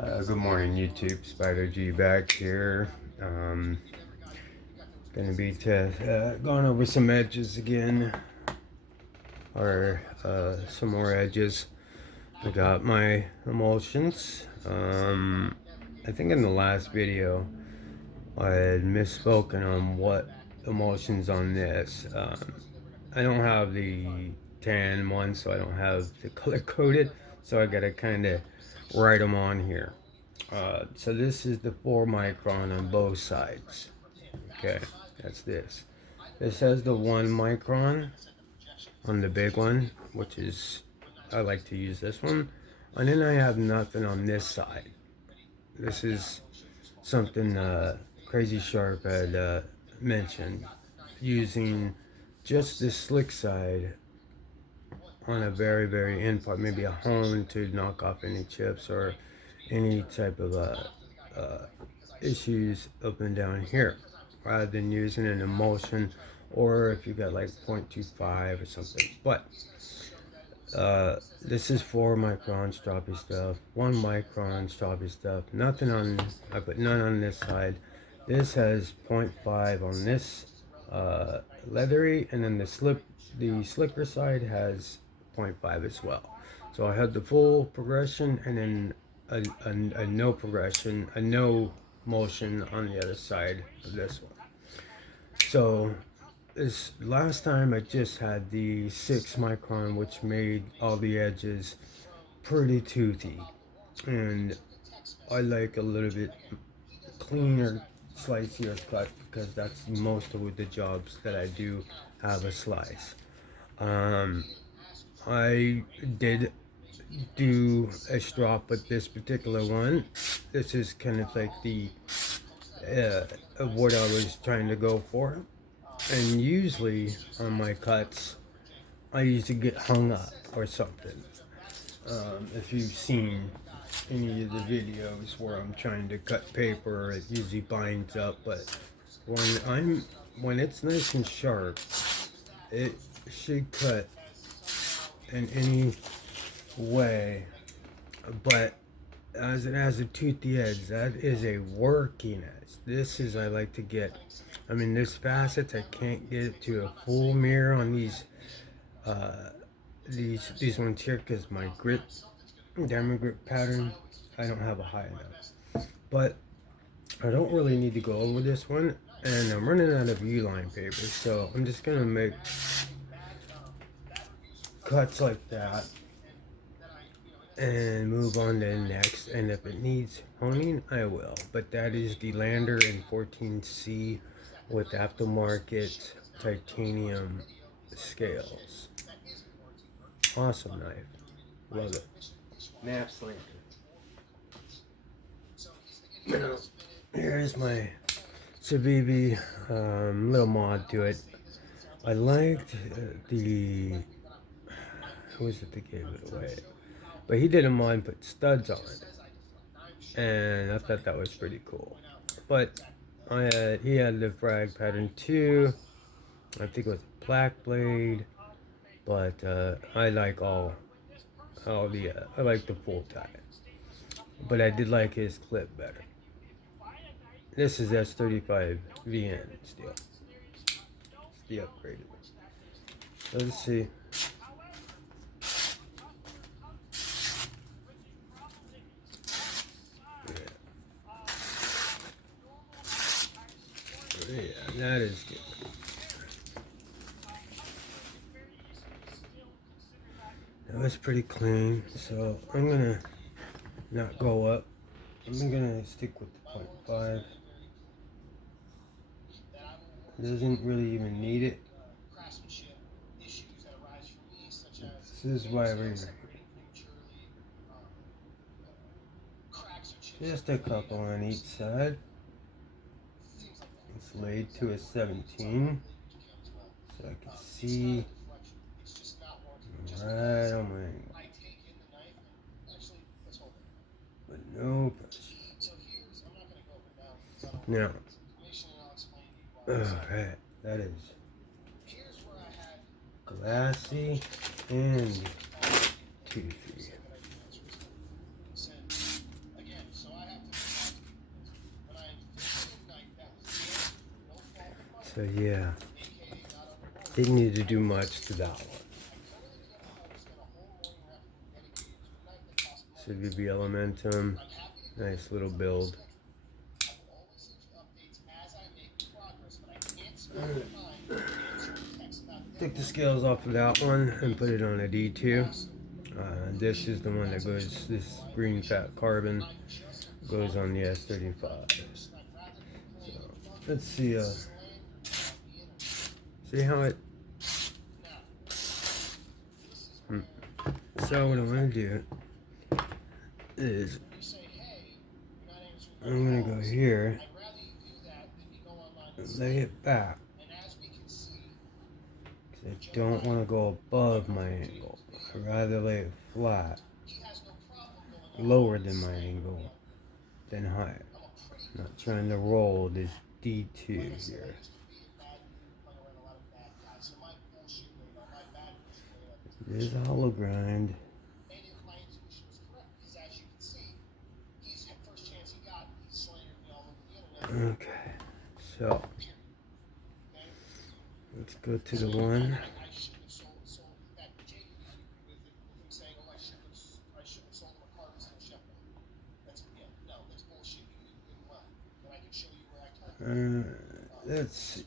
Good morning, YouTube. Spider G back here. Gonna be going over some edges again, or some more edges. I got my emulsions. I think in the last video I had misspoken on what emulsions on this. I don't have the tan one, so I don't have the color coded, so I gotta kind of write them on here. So this is the 4 micron on both sides. Okay, that's this. This has the 1 micron on the big one, which is, I like to use this one. And then I have nothing on this side. This is something Crazy Sharp had mentioned, using just the slick side on a very end part, maybe a hone to knock off any chips or any type of issues up and down here, rather than using an emulsion, or if you got like 0.25 or something. But this is 4 micron Stroppy Stuff, 1 micron Stroppy Stuff. Nothing on, I put none on this side. This has 0.5 on this leathery, and then the slicker side has 0.5 as well. So I had the full progression, and then a no progression, a no motion on the other side of this one. So this last time I just had the 6 micron, which made all the edges pretty toothy, and I like a little bit cleaner, slicier cut, because that's most of the jobs that I do have a slice. I did do a strop with this particular one. This is kind of like the what I was trying to go for. And usually on my cuts, I usually get hung up or something. If you've seen any of the videos where I'm trying to cut paper, it usually binds up. But when it's nice and sharp, it should cut in any way. But as it has a toothy edge, that is a working edge. This is, I like to get, I mean, this facets, I can't get it to a full mirror on these ones here, because my grit, diamond grip pattern, I don't have a high enough. But I don't really need to go over this one, and I'm running out of U-line paper, so I'm just gonna make cuts like that and move on to the next. And if it needs honing, I will. But that is the Lander in 14C with aftermarket titanium scales. Awesome knife, love it. Naps Lander. Now, here's my Sabibi little mod to it. I liked the, who was it that gave it away? But he did a mod and put studs on it, and I thought that was pretty cool. But he had the frag pattern too. I think it was a black blade, but I like all the I like the full tie. But I did like his clip better. This is S35 VN still. It's the upgraded one. Let's see. Yeah, that is good. That was pretty clean, so I'm gonna not go up. I'm gonna stick with the 0.5. Doesn't really even need it. This is why we're here. Just a couple on each side. It's laid to a 17, so I can see right on my angle. But no pressure. Now, alright, that is glassy and toothy. So yeah, didn't need to do much to that one. CVB Elementum, nice little build. Took the scales off of that one and put it on a D2. This is the one that goes, this green fat carbon goes on the S35. So let's see, see how it, so what I'm gonna do is, I'm gonna go here, and lay it back, because I don't want to go above my angle. I'd rather lay it flat, lower than my angle, than higher. I'm not trying to roll this D2 here. It is a hollow grind. Okay, so let's go to the one. Let's see.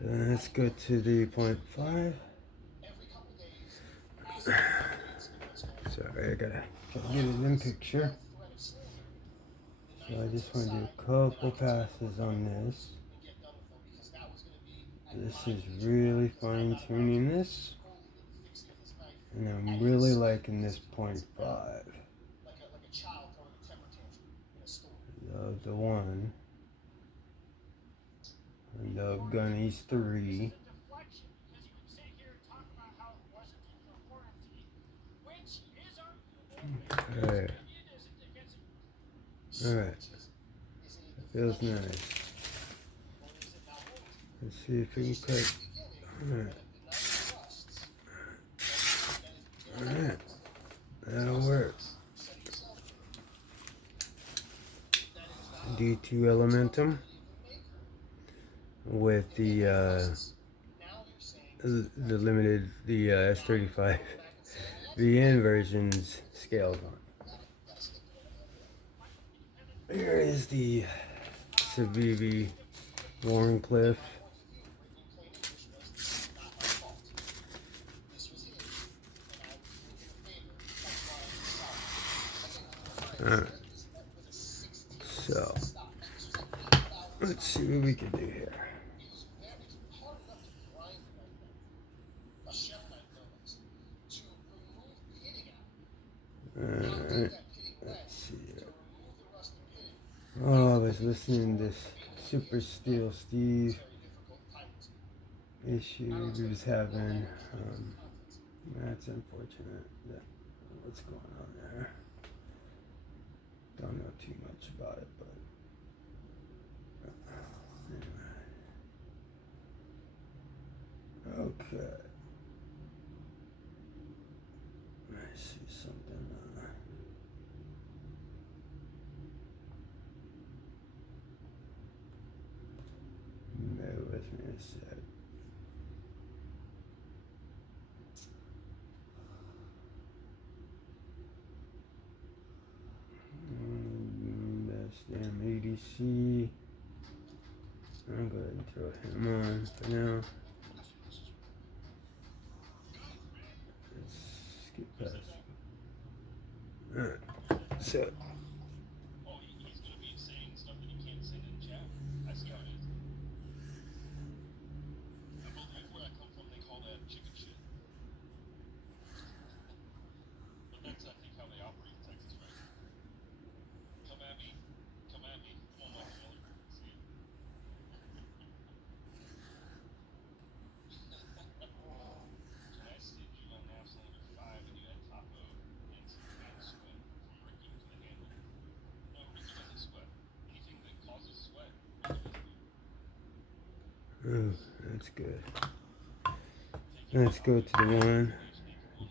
Let's go to the 0.5. Sorry, I gotta get it in picture. So I just want to do a couple passes on this. This is really fine tuning this. And I'm really liking this 0.5. The one. And the Gunnies 3. Okay. Alright. Feels nice. Let's see if we can cut. Alright. Alright. That'll work. D2 Elementum with the limited, the S35 VN version's scales on. Here is the Civivi Warncliffe. Alright. So let's see what we can do here. Alright. Let's see here. Oh, I was listening to this Super Steel Steve issue he was having. That's unfortunate. What's going on there? Don't know too much about it, but anyway. Okay. I see something. Bear with me a sec. That's damn ADC. I'm going to throw him on for now. Let's skip past. Alright, so. Oh, that's good. Let's go to the one.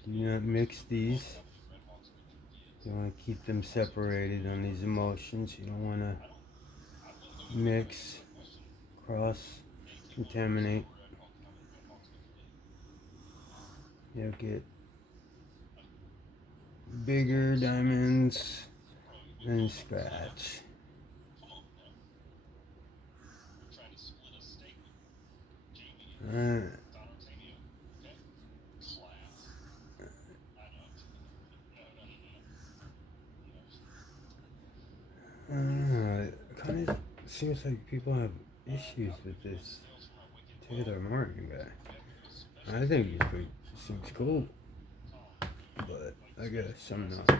Do not mix these. You want to keep them separated on these emulsions. You don't want to mix, cross, contaminate. You'll get bigger diamonds and scratch. Alright. It kind of seems like people have issues with this Taylor Martin guy. I think he seems cool, but I guess I'm not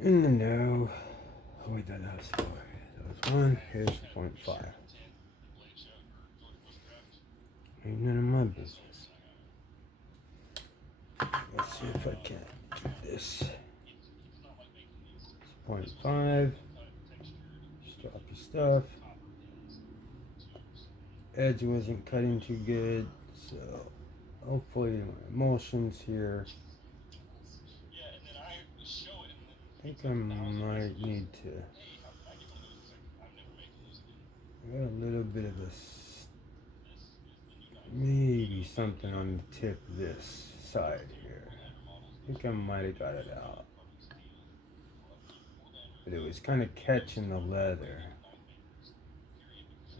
in the know. Oh, wait, that was 4. That was 1. Here's 0.5. Ain't none of my business. Let's see if I can do this. It's 0.5. Stroppy Stuff. Edge wasn't cutting too good, so hopefully my emulsions here. I think I might need to. I got a little bit of maybe something on the tip of this side here. I think I might have got it out. But it was kind of catching the leather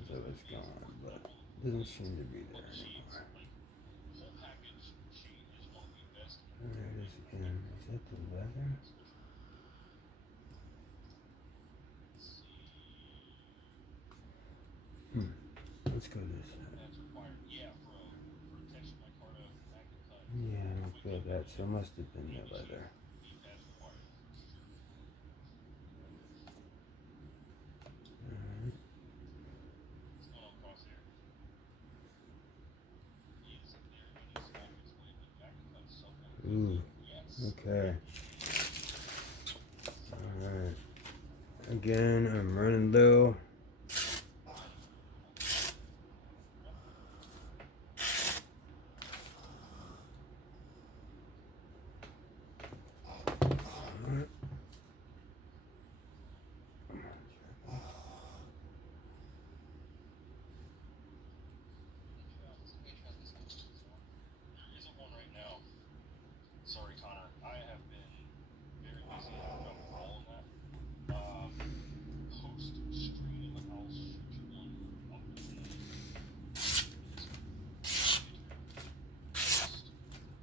as it was gone, but it doesn't seem to be there anymore. There it is again. Is that the leather? Let's go this way. Yeah, I don't feel that, so it must have been the leather. Ooh, okay. Alright. Again, I'm running low.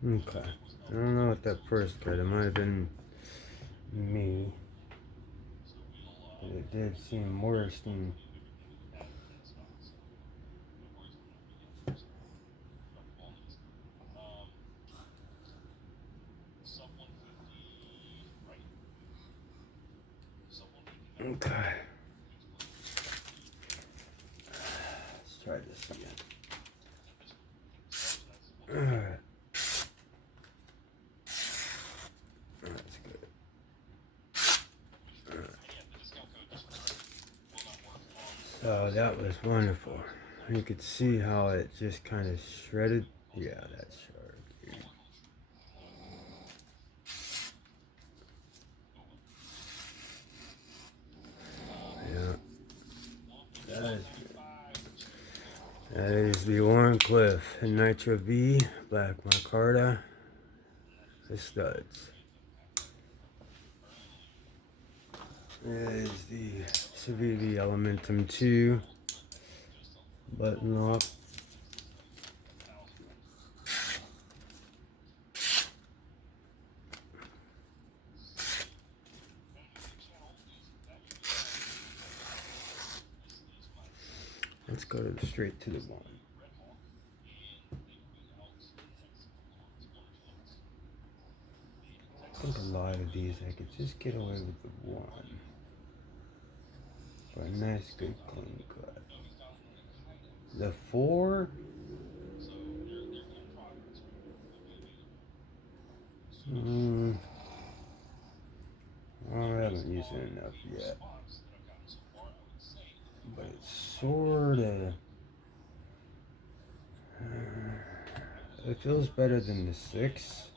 Okay. I don't know what that first cut. It might have been me. But it did seem worse than. Okay. Let's try this again. Alright. That's good. So that was wonderful. You could see how it just kind of shredded. Yeah, that's sharp, dude. Yeah. That is good. That is the Warncliffe and Nitro V, Black Micarta, the studs. That is the Civivi Elementum 2 button lock. Let's go straight to the one. I think a lot of these I could just get away with the one. For a nice, good, clean cut. The 4? I haven't used it enough yet. But it's sorta. It feels better than the 6.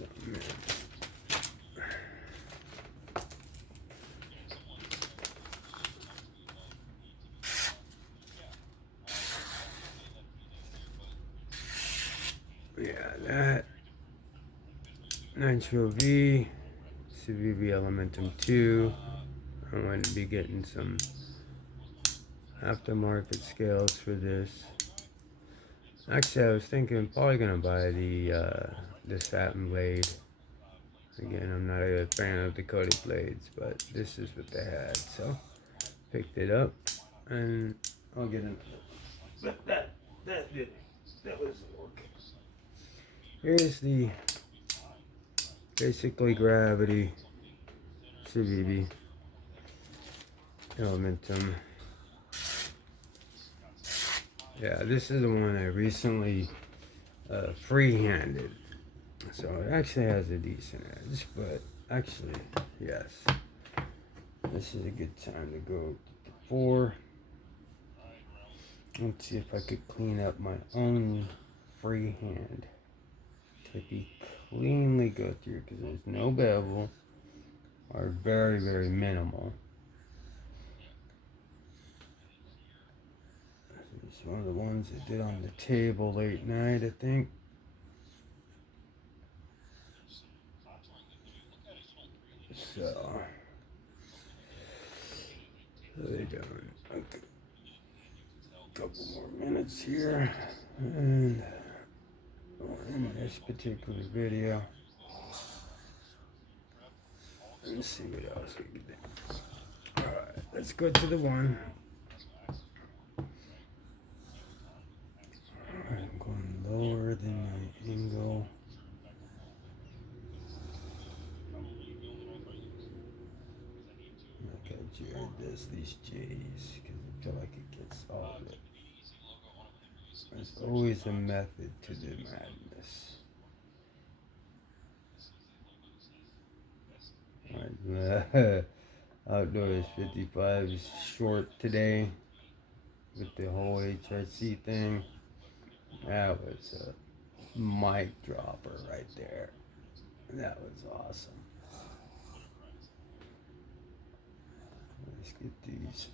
something here. Yeah, that Nitro V, CVV Elementum 2. I'm going to be getting some aftermarket scales for this. Actually, I was thinking probably gonna buy the satin blade. Again, I'm not a fan of the coated blades, but this is what they had, so picked it up, and I'll get another. But that was okay. Here's the basically gravity CVV Elementum. Yeah, this is the one I recently free-handed. So it actually has a decent edge, but actually, yes. This is a good time to go to the 4. Let's see if I could clean up my own freehand to be cleanly go through, because there's no bevel, or very, very minimal. It's one of the ones I did on the table late night, I think. So, they done. Okay. Couple more minutes here, and we're in this particular video. Let's see what else we can do. Alright, let's go to the 1. I'm going lower than my angle. Like I jared these J's, because I feel like it gets all of it. There's always a method to the madness. Right. Outdoors 55 is short today with the whole HRC thing. That was a mic dropper right there. That was awesome. Let's get these.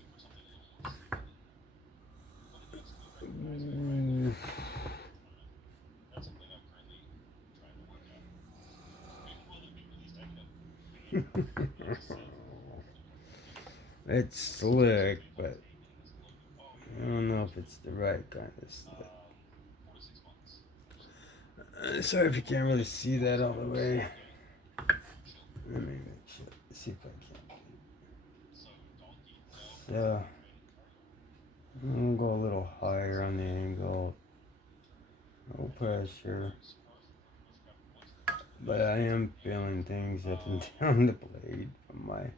It's slick, but I don't know if it's the right kind of slick. Sorry if you can't really see that all the way. Let me make sure. See if I can. So, I'm gonna go a little higher on the angle. No pressure. But I am feeling things up and down the blade from my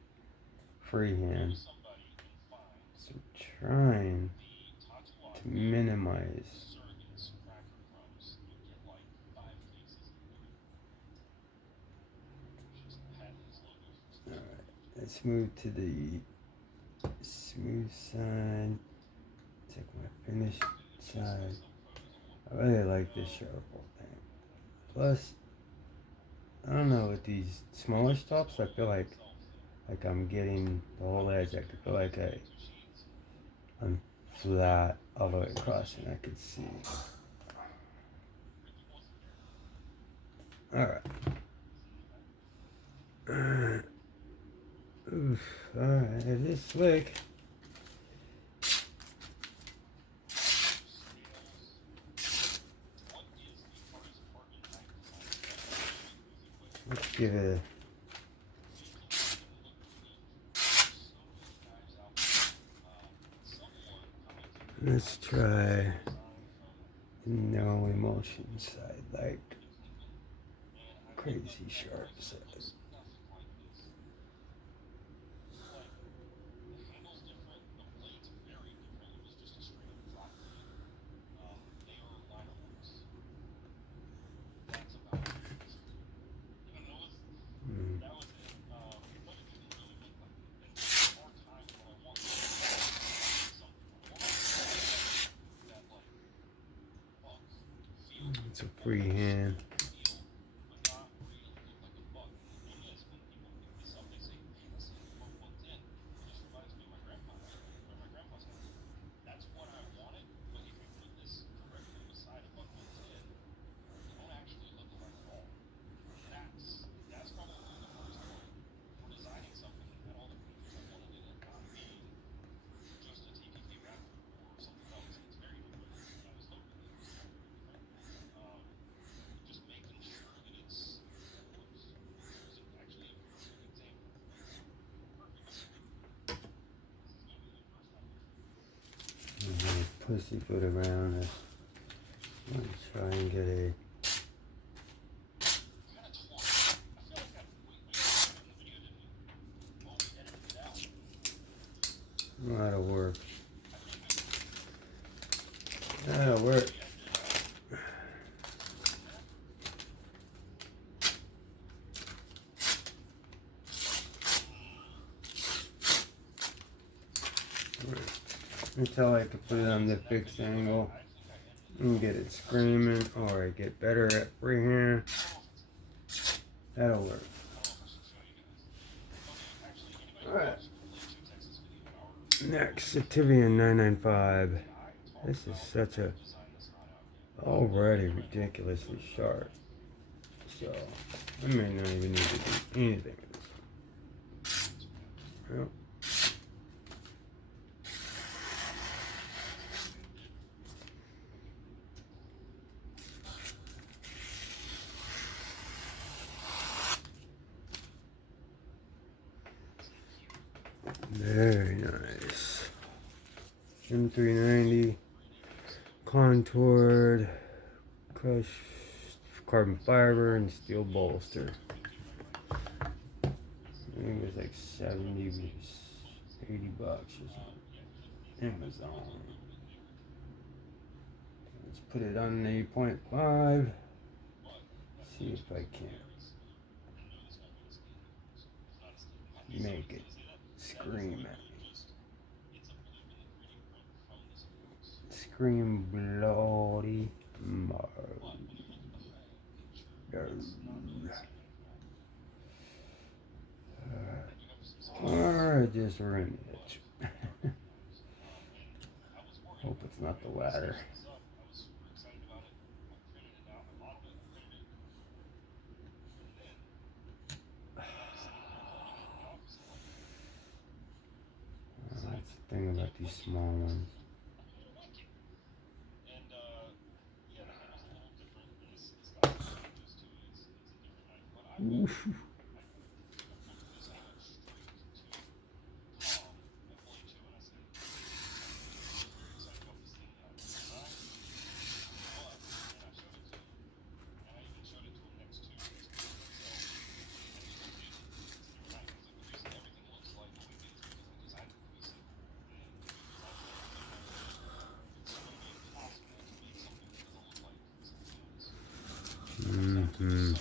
freehand. So trying to minimize. Alright, let's move to the smooth side. Take my finished side. I really like this sharple thing. Plus, I don't know, with these smaller stops, I feel like I'm getting the whole edge. I feel like I'm flat all the way across, and I could see. Alright. Alright, it is slick. Let's give it let's try no emotion side, like crazy sharp side. It's a free hand. pussyfoot around. Let's try and get a. That'll work. That'll work. Until I can put it on the fixed angle and get it screaming, or I get better at freehand. That'll work. Alright. Next, Activian 995. This is such a already ridiculously sharp. So I may not even need to do anything with this. Well, very nice. M390 contoured crushed carbon fiber and steel bolster. I think it was like 70, 80 bucks or something. Amazon. Let's put it on 8.5. See if I can make it scream at me. Scream bloody murder. Or just ruined it. Hope it's not the latter. That's the thing about these small ones. Oof. Mm-hmm.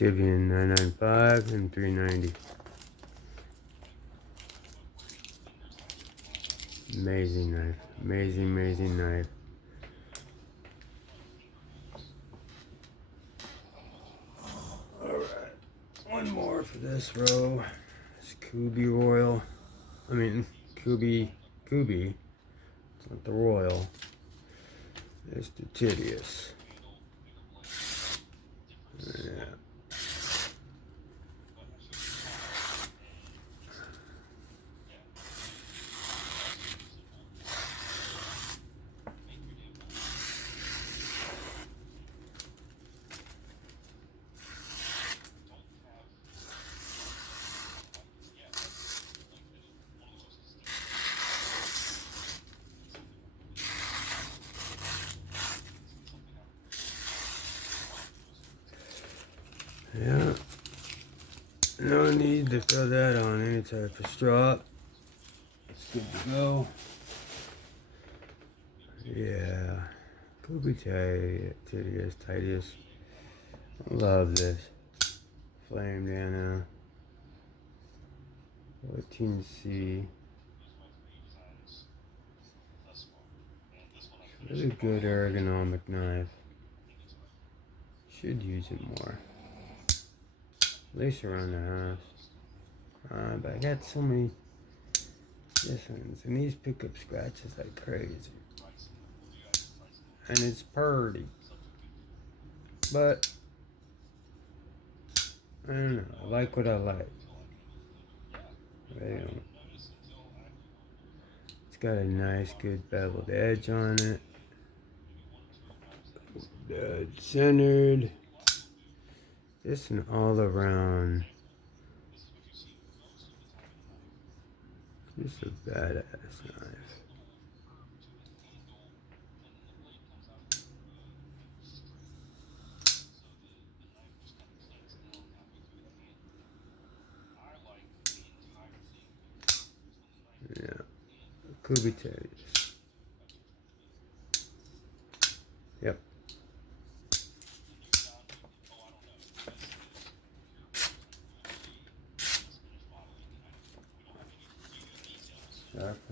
Activian 995 and 390. Amazing knife. Amazing, amazing knife. Alright. One more for this row. It's Kubi Royal. I mean, Kubi. It's not the Royal. It's the Tedious. Yeah. Yeah, no need to throw that on any type of strop. It's good to go. Yeah, Kubi Tedious. Love this. Flame Nano 14C. Really good ergonomic knife. Should use it more. At least around the house. But I got so many this ones, and these pick up scratches like crazy. And it's purty. But I don't know. I like what I like. It's got a nice, good beveled edge on it. Dead centered. Just an all around. Just a badass knife. Yeah. Kubites. Yep.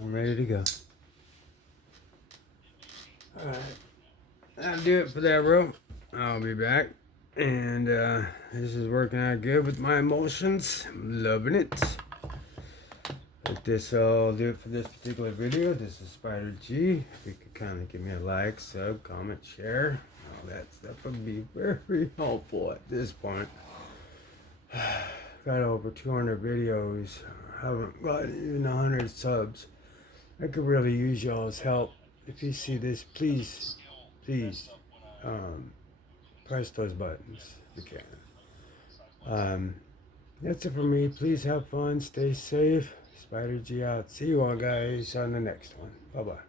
I'm ready to go. Alright. That'll do it for that rope. I'll be back. And this is working out good with my emotions. I'm loving it. But this will do it for this particular video. This is Spider G. If you could kind of give me a like, sub, comment, share. All that stuff would be very helpful at this point. Got over 200 videos. Haven't got even 100 subs. I could really use y'all's help. If you see this, please press those buttons if you can. That's it for me. Please have fun, stay safe. Spider G out. See you all guys on the next one. Bye bye.